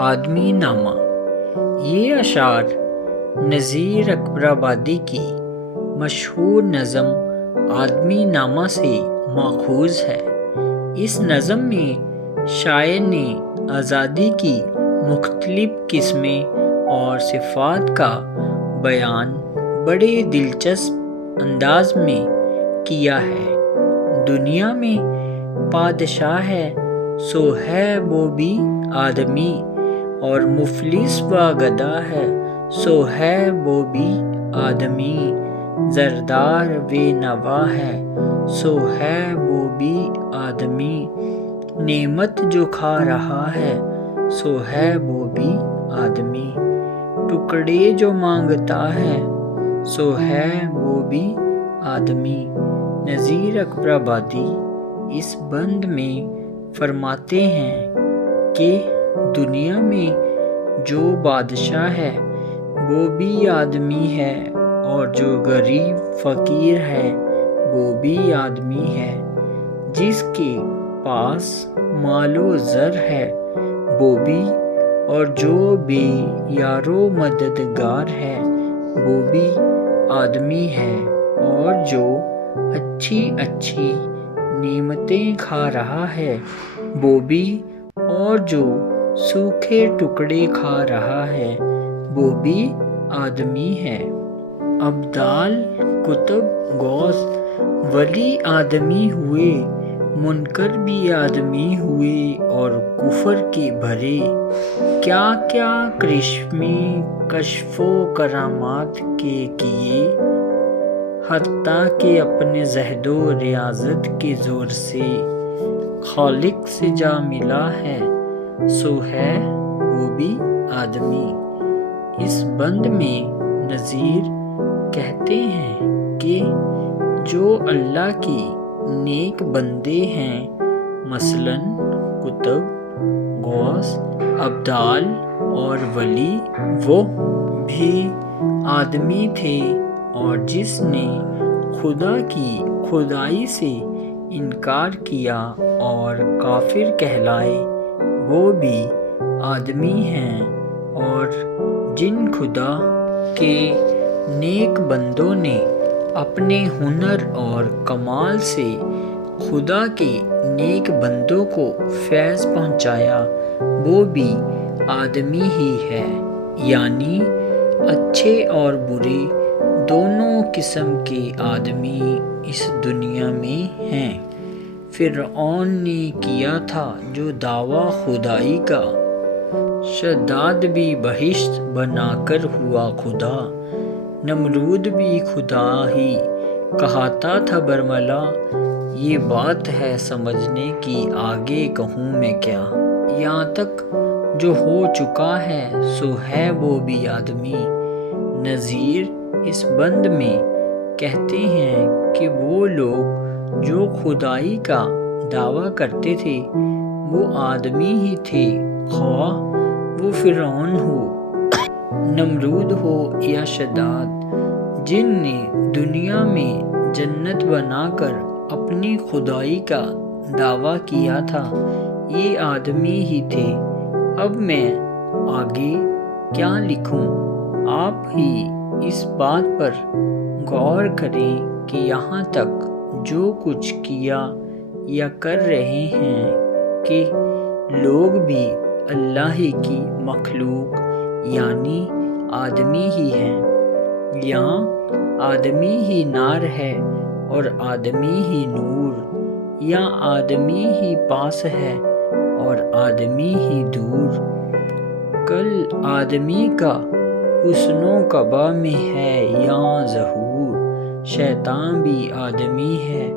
آدمی نامہ۔ یہ اشعار نذیر اکبر آبادی کی مشہور نظم آدمی نامہ سے ماخوذ ہے۔ اس نظم میں شاعر نے آزادی کی مختلف قسمیں اور صفات کا بیان بڑے دلچسپ انداز میں کیا ہے۔ دنیا میں بادشاہ ہے سو ہے وہ بھی آدمی، اور مفلس و گدا ہے سو ہے وہ بھی آدمی، زردار و نوا ہے سو ہے وہ بھی آدمی، نعمت جو کھا رہا ہے سو ہے وہ بھی آدمی، ٹکڑے جو مانگتا ہے سو ہے وہ بھی آدمی۔ نذیر اکبر آبادی اس بند میں فرماتے ہیں کہ دنیا میں جو بادشاہ ہے وہ بھی آدمی ہے، اور جو غریب فقیر ہے وہ بھی آدمی ہے، جس کے پاس مال و زر ہے وہ بھی، اور جو بے یار و مددگار ہے وہ بھی آدمی ہے، اور جو اچھی اچھی نعمتیں کھا رہا ہے وہ بھی، اور جو سوکھے ٹکڑے کھا رہا ہے وہ بھی آدمی ہے۔ ابدال، کتب، غوث، ولی آدمی ہوئے، منکر بھی آدمی ہوئے، اور کفر کے بھرے کیا کیا کرشمے کشف و کرامات کے کیے، حتیٰ کہ اپنے زہد و ریاضت کے زور سے خالق سے جا ملا ہے سو ہے وہ بھی آدمی۔ اس بند میں نذیر کہتے ہیں کہ جو اللہ کی نیک بندے ہیں، مثلاً کتب، غوث، ابدال اور ولی، وہ بھی آدمی تھے، اور جس نے خدا کی خدائی سے انکار کیا اور کافر کہلائے وہ بھی آدمی ہیں، اور جن خدا کے نیک بندوں نے اپنے ہنر اور کمال سے خدا کے نیک بندوں کو فیض پہنچایا وہ بھی آدمی ہی ہے، یعنی اچھے اور برے دونوں قسم کے آدمی اس دنیا میں ہیں۔ فرعون نے کیا تھا جو دعویٰ خدائی کا، شداد بھی بہشت بنا کر ہوا خدا، نمرود بھی خدا ہی کہتا تھا برملا، یہ بات ہے سمجھنے کی آگے کہوں میں کیا، یہاں تک جو ہو چکا ہے سو ہے وہ بھی آدمی۔ نذیر اس بند میں کہتے ہیں کہ وہ لوگ جو خدائی کا دعویٰ کرتے تھے وہ آدمی ہی تھے، خواہ وہ فرعون ہو، نمرود ہو یا شداد، جن نے دنیا میں جنت بنا کر اپنی خدائی کا دعویٰ کیا تھا یہ آدمی ہی تھے۔ اب میں آگے کیا لکھوں، آپ ہی اس بات پر غور کریں کہ یہاں تک جو کچھ کیا یا کر رہے ہیں کہ لوگ بھی اللہ ہی کی مخلوق یعنی آدمی ہی ہیں، یہاں آدمی ہی نار ہے اور آدمی ہی نور، یا آدمی ہی پاس ہے اور آدمی ہی دور، کل آدمی کا حسن و قبا میں ہے یہاں ظہور، شیطان بھی آدمی ہے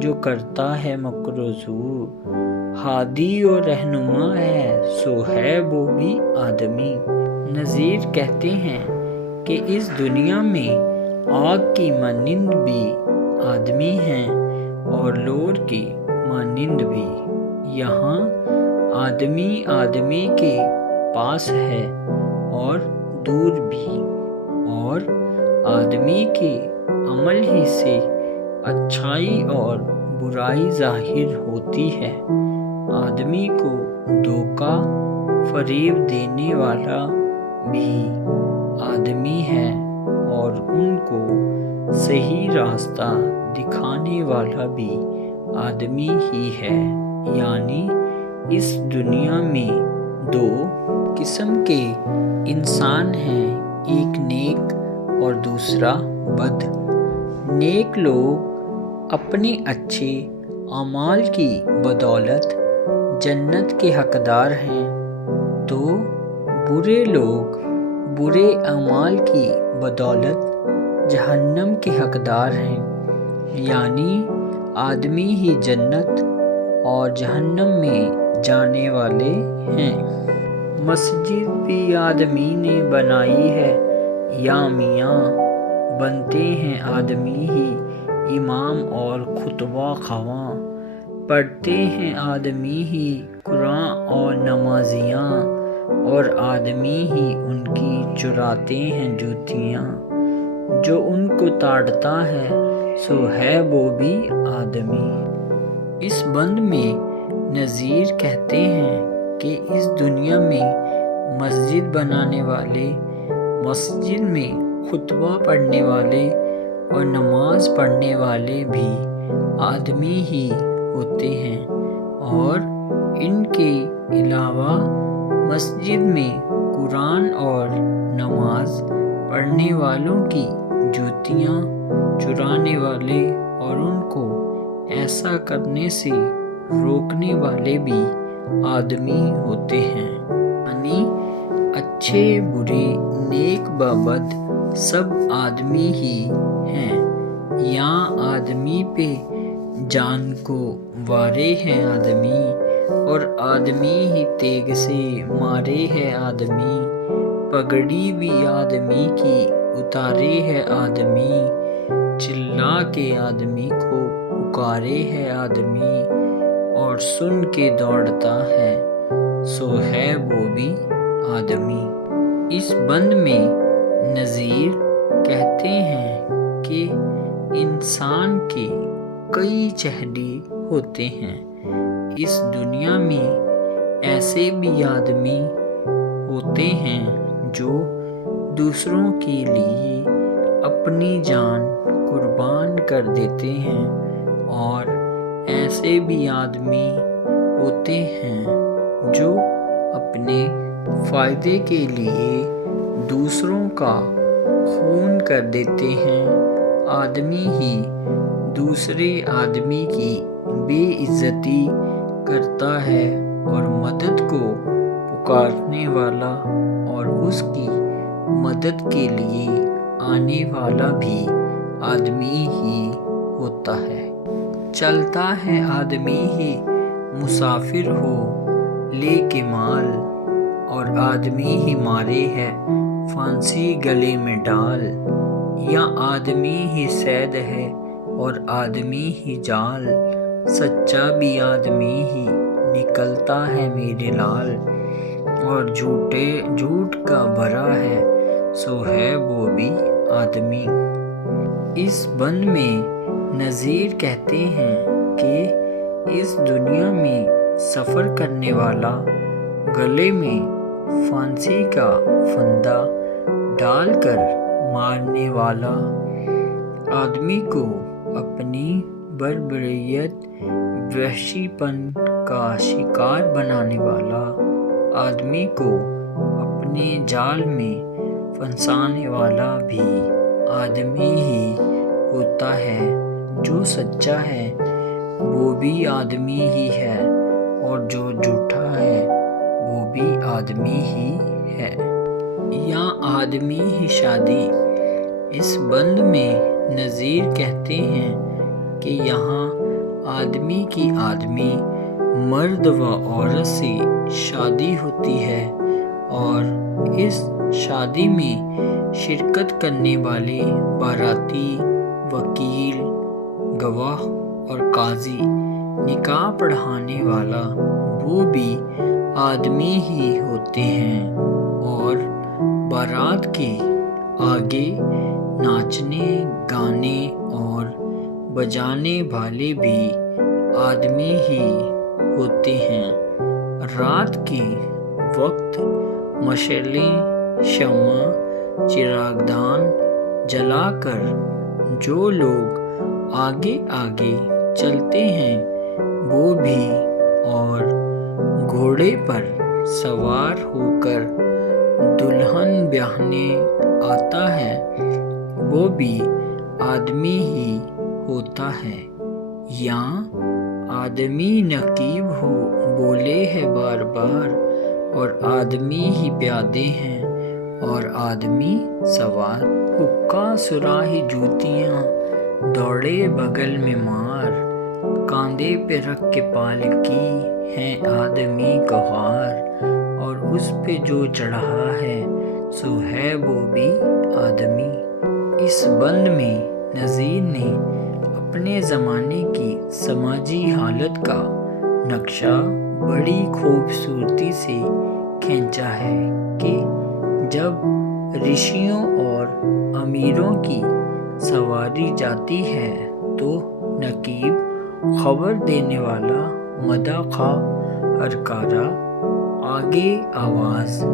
جو کرتا ہے مکر و زور، ہادی و رہنما ہے سو ہے وہ بھی آدمی۔ نذیر کہتے ہیں کہ اس دنیا میں آگ کی مانند بھی آدمی ہیں اور لوح کے مانند بھی، یہاں آدمی آدمی کے پاس ہے اور دور بھی، اور آدمی کے عمل ہی سے اچھائی اور برائی ظاہر ہوتی ہے، آدمی کو دھوکہ فریب دینے والا بھی آدمی ہے اور ان کو صحیح راستہ دکھانے والا بھی آدمی ہی ہے۔ یعنی اس دنیا میں دو قسم کے انسان ہیں، ایک نیک اور دوسرا بد۔ نیک لوگ اپنے اچھے اعمال کی بدولت جنت کے حقدار ہیں، تو برے لوگ برے اعمال کی بدولت جہنم کے حقدار ہیں۔ یعنی آدمی ہی جنت اور جہنم میں جانے والے ہیں۔ مسجد بھی آدمی نے بنائی ہے یا میاں، بنتے ہیں آدمی ہی امام اور خطبہ خواں، پڑھتے ہیں آدمی ہی قرآن اور نمازیاں، اور آدمی ہی ان کی چراتے ہیں جوتیاں۔ جو ان کو تاڑتا ہے سو ہے وہ بھی آدمی۔ اس بند میں نذیر کہتے ہیں کہ اس دنیا میں مسجد بنانے والے، مسجد میں خطبہ پڑھنے والے اور نماز پڑھنے والے بھی آدمی ہی ہوتے ہیں، اور ان کے علاوہ مسجد میں قرآن اور نماز پڑھنے والوں کی جوتیاں چرانے والے اور ان کو ایسا کرنے سے روکنے والے بھی آدمی ہوتے ہیں۔ یعنی اچھے برے نیک بد سب آدمی ہی ہیں۔ یہاں آدمی پہ جان کو وارے ہے آدمی، اور آدمی ہی تیغ سے مارے ہے آدمی، پگڑی بھی آدمی کی اتارے ہے آدمی، چلا کے آدمی کو پکارے ہے آدمی، اور سن کے دوڑتا ہے سو ہے وہ بھی آدمی۔ اس بند میں نذیر کہتے ہیں کہ انسان کے کئی چہرے ہوتے ہیں۔ اس دنیا میں ایسے بھی آدمی ہوتے ہیں جو دوسروں کے لیے اپنی جان قربان کر دیتے ہیں، اور ایسے بھی آدمی ہوتے ہیں جو اپنے فائدے کے لیے دوسروں کا خون کر دیتے ہیں۔ آدمی ہی دوسرے آدمی کی بے عزتی کرتا ہے، اور مدد کو پکارنے والا اور اس کی مدد کے لیے آنے والا بھی آدمی ہی ہوتا ہے۔ چلتا ہے آدمی ہی مسافر ہو لے کے مال، اور آدمی ہی مارے ہے پھانسی گلے میں ڈال۔ یا آدمی ہی صید ہے اور آدمی ہی جال، سچا بھی آدمی ہی نکلتا ہے میرے لال، اور جھوٹ کا بھرا ہے سو ہے وہ بھی آدمی۔ اس بند میں نذیر کہتے ہیں کہ اس دنیا میں سفر کرنے والا، گلے میں پھانسی کا پھندا ڈال کر مارنے والا، آدمی کو اپنی بربریت وحشی پن کا شکار بنانے والا، آدمی کو اپنے جال میں پھنسانے والا بھی آدمی ہی ہوتا ہے۔ جو سچا ہے وہ بھی آدمی ہی ہے، اور جو جھوٹا ہے وہ بھی آدمی ہی ہے۔ یا آدمی ہی شادی۔ اس بند میں نذیر کہتے ہیں کہ یہاں آدمی کی آدمی، مرد و عورت سے شادی ہوتی ہے، اور اس شادی میں شرکت کرنے والے باراتی، وکیل، گواہ اور قاضی، نکاح پڑھانے والا وہ بھی آدمی ہی ہوتے ہیں، اور بارات کے آگے ناچنے گانے اور بجانے والے بھی آدمی ہی ہوتے ہیں۔ رات کے وقت مشعلیں شمع چراغدان جلا کر جو لوگ آگے آگے چلتے ہیں وہ بھی، اور گھوڑے پر سوار ہو کر دلہن بیاہنے آتا ہے وہ بھی آدمی ہی ہوتا ہے، یا آدمی نقیب ہو بولے ہے بار بار، اور آدمی ہی پیادے ہیں اور آدمی سوار، حقہ سراہی جوتیاں دوڑے بغل میں مار، کاندھے پہ رکھ کے پالکی ہے آدمی گوار، اور اس پہ جو چڑھا ہے سو ہے وہ بھی آدمی۔ اس بند میں نظیر نے اپنے زمانے کی سماجی حالت کا نقشہ بڑی خوبصورتی سے کھینچا ہے کہ جب رشیوں اور امیروں کی سواری جاتی ہے تو نقیب خبر دینے والا مداح خواہ ہرکارہ آگے آواز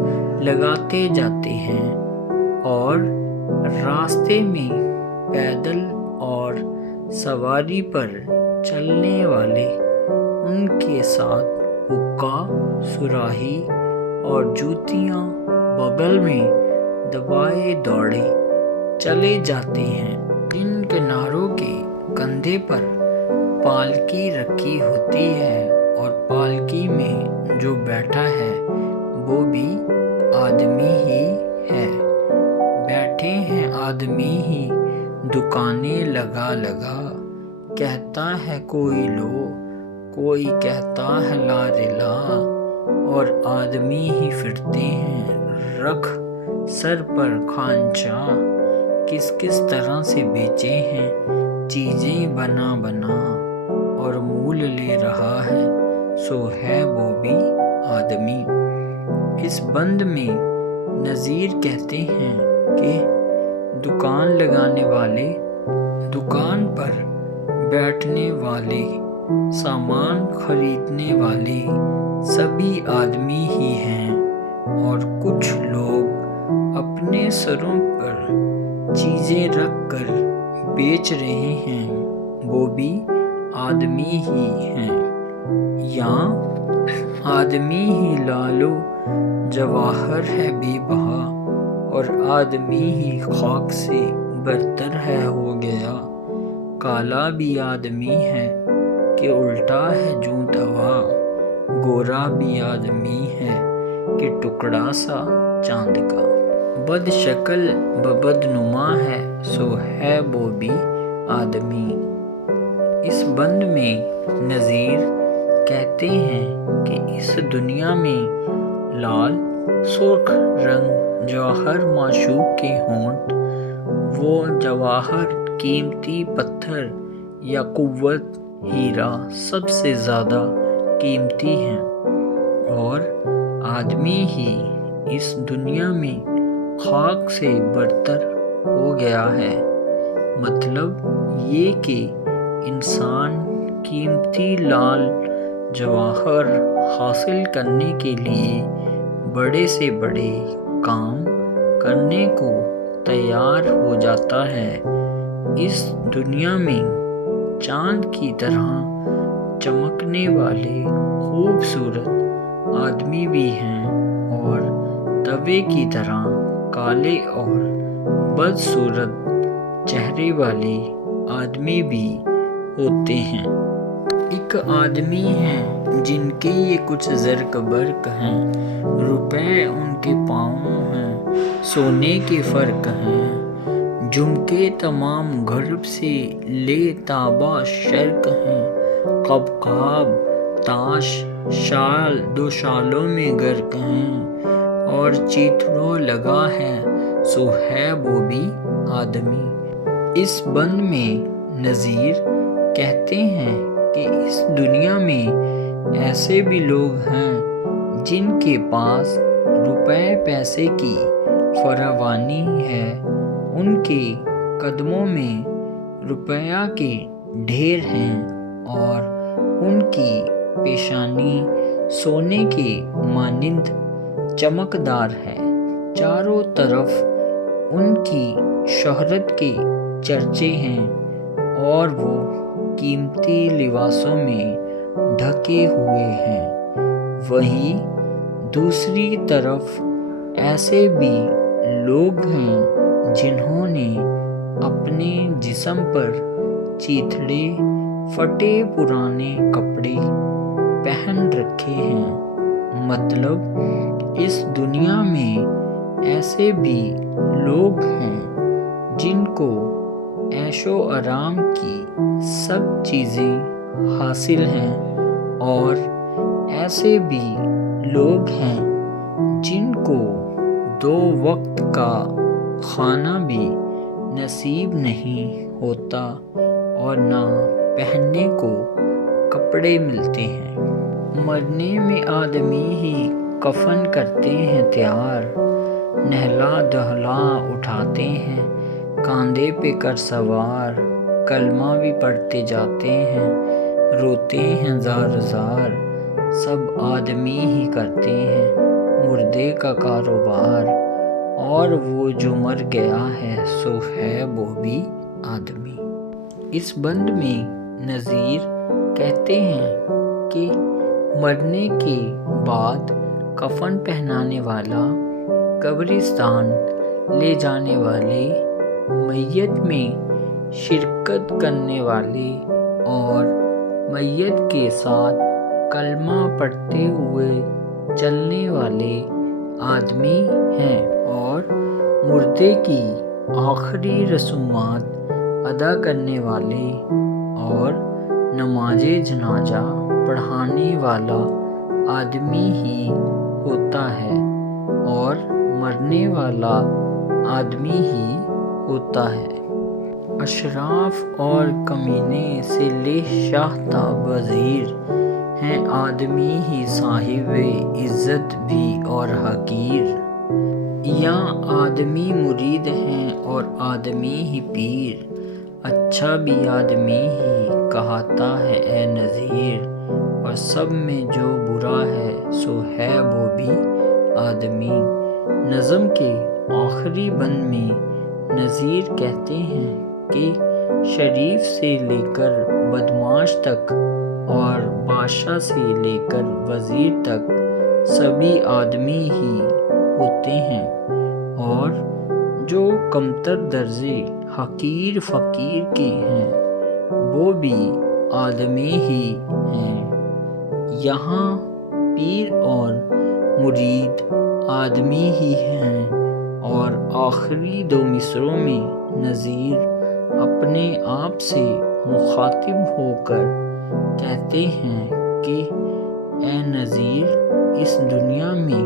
لگاتے جاتے ہیں، اور راستے میں پیدل اور سواری پر چلنے والے ان کے ساتھ حقہ صراحی اور جوتیاں بغل میں دبائے دوڑے چلے جاتے ہیں۔ ان کناروں کے کندھے پر پالکی رکھی ہوتی ہے اور پالکی میں جو بیٹھا ہے وہ بھی آدمی ہی ہے، بیٹھے ہیں آدمی ہی دکانیں لگا لگا، کہتا ہے کوئی لو کوئی کہتا ہے لا رے لا، اور آدمی ہی پھرتے ہیں رکھ سر پر خوانچہ، کس کس طرح سے بیچے ہیں چیزیں بنا بنا، اور مول لے رہا ہے سو ہے وہ بھی آدمی۔ اس بند میں نظیر کہتے ہیں کہ دکان لگانے والے، دکان پر بیٹھنے والے، سامان خریدنے والے سبھی آدمی ہی ہیں، اور کچھ لوگ اپنے سروں پر چیزیں رکھ کر بیچ رہے ہیں وہ بھی آدمی ہی ہیں، یا آدمی ہی لالو جواہر ہے بے بہا، اور آدمی ہی خاک سے برتر ہے ہو گیا، کالا بھی آدمی ہے کہ الٹا ہے جوں توا، گورا بھی آدمی ہے کہ ٹکڑا سا چاند کا، بد شکل بد نما ہے سو ہے وہ بھی آدمی۔ اس بند میں نظیر کہتے ہیں کہ اس دنیا میں لال سرخ رنگ جواہر معشوق کے ہونٹ، وہ جواہر قیمتی پتھر یا قوت ہیرا سب سے زیادہ قیمتی ہیں، اور آدمی ہی اس دنیا میں خاک سے برتر ہو گیا ہے، مطلب یہ کہ انسان قیمتی لال جواہر حاصل کرنے کے لیے بڑے سے بڑے کام کرنے کو تیار ہو جاتا ہے۔ اس دنیا میں چاند کی طرح چمکنے والے خوبصورت آدمی بھی ہیں، اور توے کی طرح کالے اور بدصورت چہرے والے آدمی بھی ہوتے ہیں۔ ایک آدمی ہیں جن کے یہ کچھ زرق برق ہیں، روپے ان کے پاؤں ہیں سونے کے فرق ہیں، جھمکے تمام غرب سے لے تابہ شرق ہیں، قبقاب تاش شال دو شالوں میں غرق ہیں، اور چیتڑوں لگا ہے سو ہے وہ بھی آدمی۔ اس بند میں نظیر کہتے ہیں کہ اس دنیا میں ایسے بھی لوگ ہیں جن کے پاس روپے پیسے کی فراوانی ہے، ان کے قدموں میں روپیہ کے ڈھیر ہیں، اور ان کی پیشانی سونے کے مانند چمکدار ہے، چاروں طرف ان کی شہرت کے چرچے ہیں اور وہ قیمتی لباسوں میں ڈھکے ہوئے ہیں۔ وہیں دوسری طرف ایسے بھی لوگ ہیں جنہوں نے اپنے جسم پر چیتھڑے پھٹے پرانے کپڑے پہن رکھے ہیں۔ مطلب اس دنیا میں ایسے بھی لوگ ہیں جن کو عیش و آرام کی سب چیزیں حاصل ہیں اور ایسے بھی لوگ ہیں جن کو 2 وقت کا کھانا بھی نصیب نہیں ہوتا اور نہ پہننے کو کپڑے ملتے ہیں۔ مرنے میں آدمی ہی کفن کرتے ہیں تیار، نہلا دہلا اٹھاتے ہیں کاندھے پہ کر سوار، کلمہ بھی پڑھتے جاتے ہیں، روتے ہیں زار زار، سب آدمی ہی کرتے ہیں مردے کا کاروبار، اور وہ جو مر گیا ہے سو ہے وہ بھی آدمی۔ اس بند میں نذیر کہتے ہیں کہ مرنے کے بعد کفن پہنانے والا، قبرستان لے جانے والے، میت میں شرکت کرنے والے اور میت کے ساتھ کلمہ پڑھتے ہوئے چلنے والے آدمی ہیں اور مردے کی آخری رسومات ادا کرنے والے اور نماز جنازہ پڑھانے والا آدمی ہی ہوتا ہے اور مرنے والا آدمی ہی ہوتا ہے۔ اشراف اور کمینے سے لے شاہ تا وزیر، ہیں آدمی ہی صاحب عزت بھی اور حقیر، یا آدمی مرید ہیں اور آدمی ہی پیر، اچھا بھی آدمی ہی کہاتا ہے اے نذیر، اور سب میں جو برا ہے سو ہے وہ بھی آدمی۔ نظم کے آخری بند میں نذیر کہتے ہیں کہ شریف سے لے کر بدمعاش تک اور بادشاہ سے لے کر وزیر تک سبھی آدمی ہی ہوتے ہیں، اور جو کمتر درجے حقیر فقیر کے ہیں وہ بھی آدمی ہی ہیں۔ یہاں پیر اور مرید آدمی ہی ہیں، اور آخری 2 مصرعوں میں نذیر اپنے آپ سے مخاطب ہو کر کہتے ہیں کہ اے نذیر، اس دنیا میں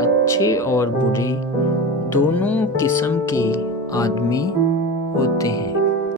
اچھے اور برے دونوں قسم کے آدمی ہوتے ہیں۔